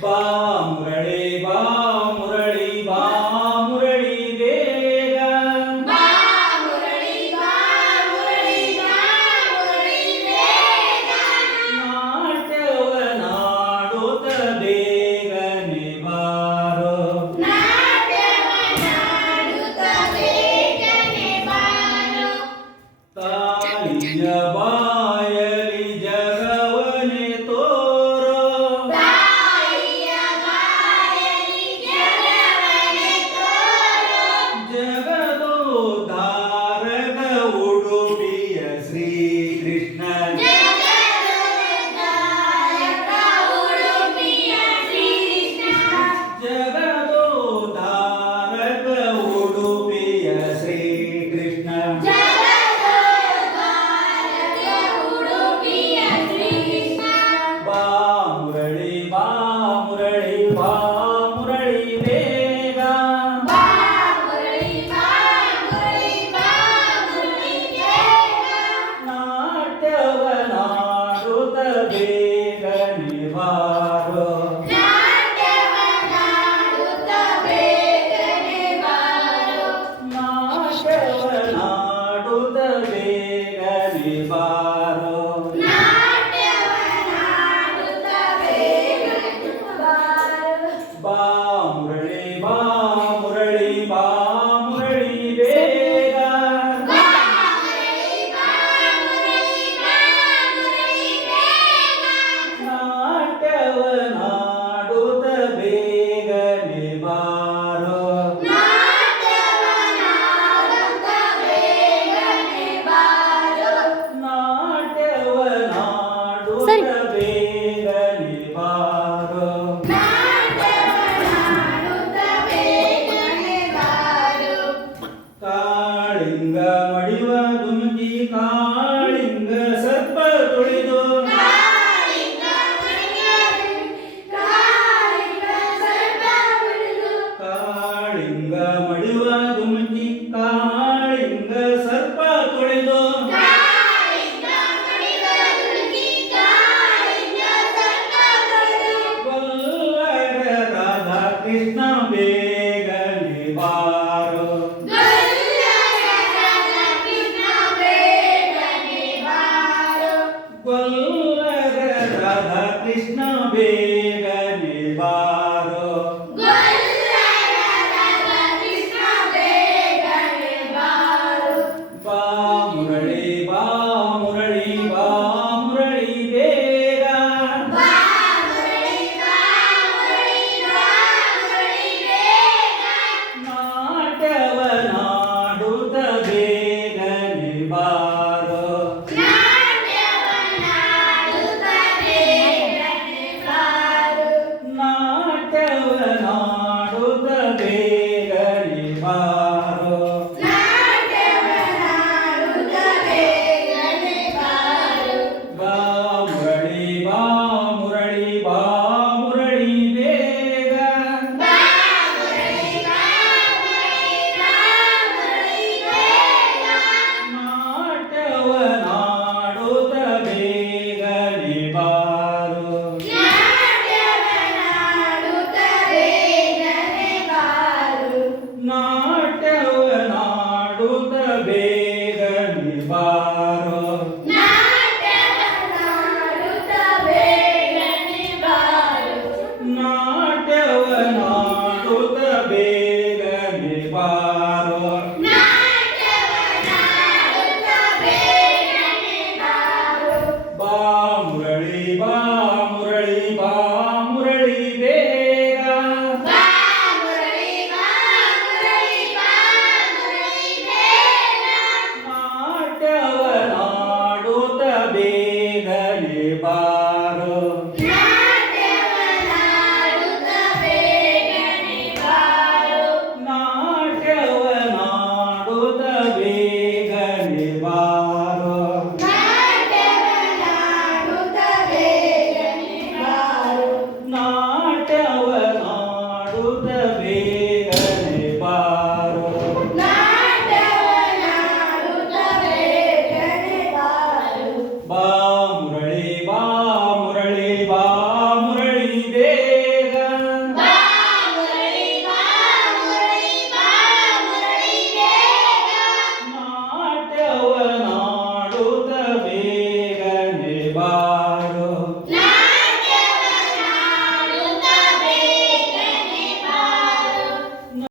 Bam, बड़ी वह वडिव दुमकी का outra vez.